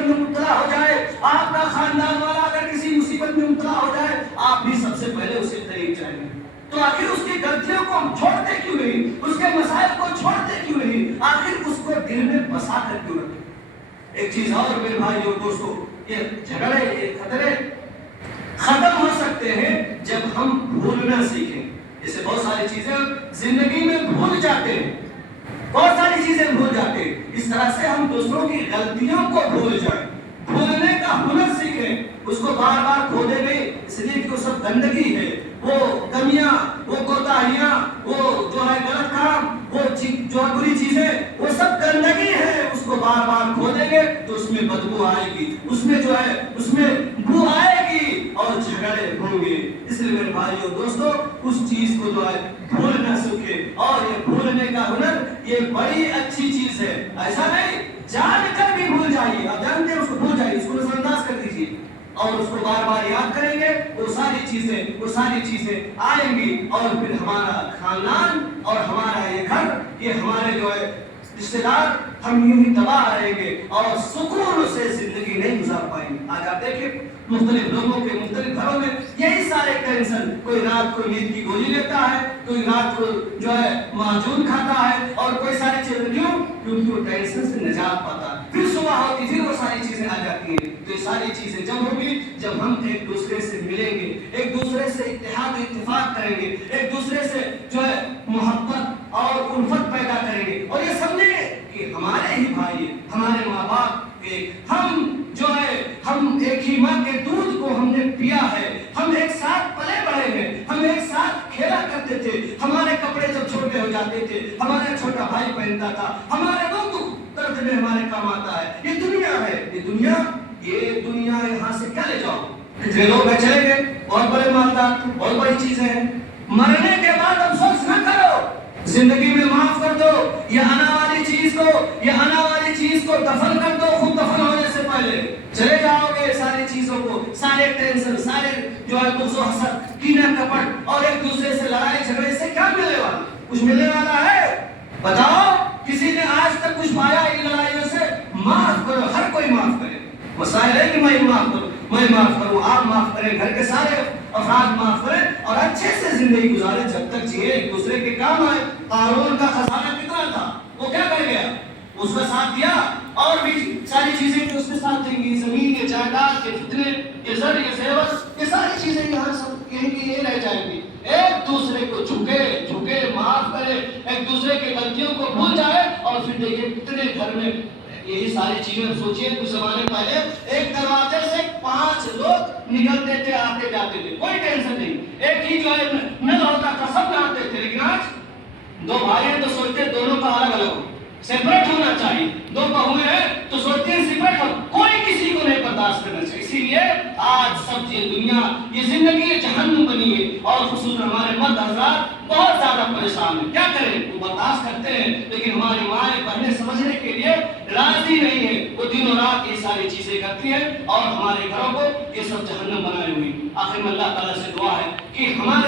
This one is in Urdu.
مصیبت میں مبتلا ہو جائے، آپ کا خاندان والا اگر کسی مصیبت میں مبتلا ہو جائے، آپ بھی سب سے پہلے اسی قریب جائیں گے۔ تو آخر اس کی غلطیوں کو ہم چھوڑتے کیوں نہیں، اس کے مسائل کو چھوڑتے کیوں نہیں، آخر اس کو دل میں بسا کر کیوں رکھتے؟ ایک چیز اور میرے بھائی اور دوستو، یہ جھگڑے، یہ خطرے ختم ہو سکتے ہیں جب ہم بھولنا سیکھیں۔ جیسے بہت ساری چیزیں زندگی میں بھول جاتے ہیں، بہت ساری چیزیں بھول جاتے ہیں، اس طرح سے ہم دوسروں کی غلطیوں کو بھول جائیں، بھولنے کا ہنر سیکھیں، اس کو بار بار کھودے نہیں، اس لیے کہ وہ سب گندگی ہے، وہ کمیاں، وہ کوتاہیاں، وہ جو ہے غلط کام، وہ جو بری چیزیں، وہ سب گندگی ہے، اس کو بار بار کھودیں گے تو اس میں بدبو آئے گی، اس میں جو ہے اس میں بو آئے گی اور جھگڑے ہوں گے۔ اس لیے میرے بھائیو دوستو، اس چیز کو جو ہے بھولنا سیکھے، اور یہ بھولنے کا ہنر یہ بڑی اچھی چیز ہے، ایسا نہیں جان کر بھی بھول جائیے، آپ جانتے ہیں اس کو بھول جائیے، اس کو نظر انداز کر دیجیے، اور اس کو بار بار یاد کریں گے، وہ ساری چیزیں آئیں گی، اور پھر ہمارا خاندان اور ہمارا یہ گھر، یہ ہمارے جو ہے رشتے دار، ہم یوں ہی تباہ رہیں گے اور سکون سے زندگی نہیں گزار پائیں گے۔ آج آپ دیکھیں مختلف لوگوں کے مختلف گھروں میں یہی سارے ٹینشن، کوئی رات کو نیند کی گولی لیتا ہے، کوئی رات کو جو ہے معجون کھاتا ہے، اور کوئی ساری چیزیں، کیوں؟ کیونکہ وہ ٹینشن سے نجات پاتا ہے، پھر صبح ہوتی پھر وہ ساری چیزیں آ جاتی ہیں۔ تو یہ ساری چیزیں جب ہوگی جب ہم ایک دوسرے سے ملیں گے، ایک دوسرے سے اتحاد و اتفاق کریں گے، ایک دوسرے سے جو ہے محبت اور الفت پیدا کریں گے، اور یہ سمجھیں گے کہ ہمارے ہی بھائی، ہمارے ماں باپ، ہم جو ہے ہم ایک ہی ماں کے دودھ کو ہم نے پیا ہے، ہم ایک ساتھ پلے بڑھے ہیں، ہم ایک ساتھ کھیلا کرتے تھے، ہمارے کپڑے جب چھوٹے ہو جاتے تھے ہمارا چھوٹا بھائی پہنتا تھا، ہمارے دکھ درد میں ہمارے کام آتا ہے۔ یہ دنیا ہے، یہ دنیا یہاں سے کیا لے جاؤ؟ اتنے لوگ ہیں چلے گئے، بہت بڑے مالدار، بہت بڑی چیزیں ہیں، مرنے کے بعد افسوس نہ کرو، زندگی میں معاف کر دو، یہ آنے والی چیز کو دفن کر دو، خود دفن ہونے سے پہلے چلے جاؤ گے، ساری چیزوں کو، سارے ٹینشن، سارے جو ہے بغض و حسد، کینہ کپٹ اور ایک دوسرے سے لڑائی جھگڑے سے کیا ملنے والا؟ کچھ ملنے والا ہے؟ بتاؤ، کسی نے آج تک کچھ پایا ان لڑائیوں سے؟ معاف کرو، ہر کوئی معاف کرے، مسائل ہے کہ میں معاف کروں، میں معاف کروں، آپ معاف کریں، گھر کے سارے افراد معاف کریں، اور اچھے سے زندگی گزارے، جب تک جیے، ایک دوسرے کے کام آئے۔ قارون کا خزانہ کتنا تھا، وہ کیا کر گیا؟ اس کا ساتھ دیا، اور بھی ساری چیزیں جو اس کے ساتھ دیں گی، زمین کے جائیداد کے فتنے، یہ زر، یہ زیور، یہ ساری چیزیں یہاں سب یہیں کی یہ رہ جائیں گی۔ ایک دوسرے کو جھکے معاف کرے، ایک دوسرے کی غلطیوں کو بھول جائے، اور پھر دیکھیں کتنے گھر میں یہی ساری چیزیں۔ سوچئے کچھ زمانے پہلے ایک دروازے سے 5 لوگ نکلتے تھے، آتے جاتے تھے، کوئی ٹینشن نہیں، ایک ہی جو ہے نل ہوتا تھا، سب آتے تھے، لیکن آج 2 بھائی ہیں تو سوچتے ہیں دونوں کا الگ الگ ہو، سیپریٹ ہونا چاہیے، 2 بہویں ہیں تو سوچتے ہیں سیپریٹ ہو، کوئی کسی کو نہیں برداشت کرنا چاہیے۔ اسی لیے آج سب یہ دنیا، یہ زندگی جہنم بنی ہے، اور خصوصاً ہمارے مرد حضرات بہت زیادہ پریشان ہیں۔ کیا کریں؟ وہ برداشت کرتے ہیں، لیکن ہماری مائیں بہنیں سمجھنے کے لیے راضی نہیں ہیں، وہ دن اور رات یہ ساری چیزیں کرتی ہیں، اور ہمارے گھروں کو یہ سب جہنم بنائے ہوئی۔ آخر میں اللہ تعالیٰ سے دعا ہے کہ ہمارے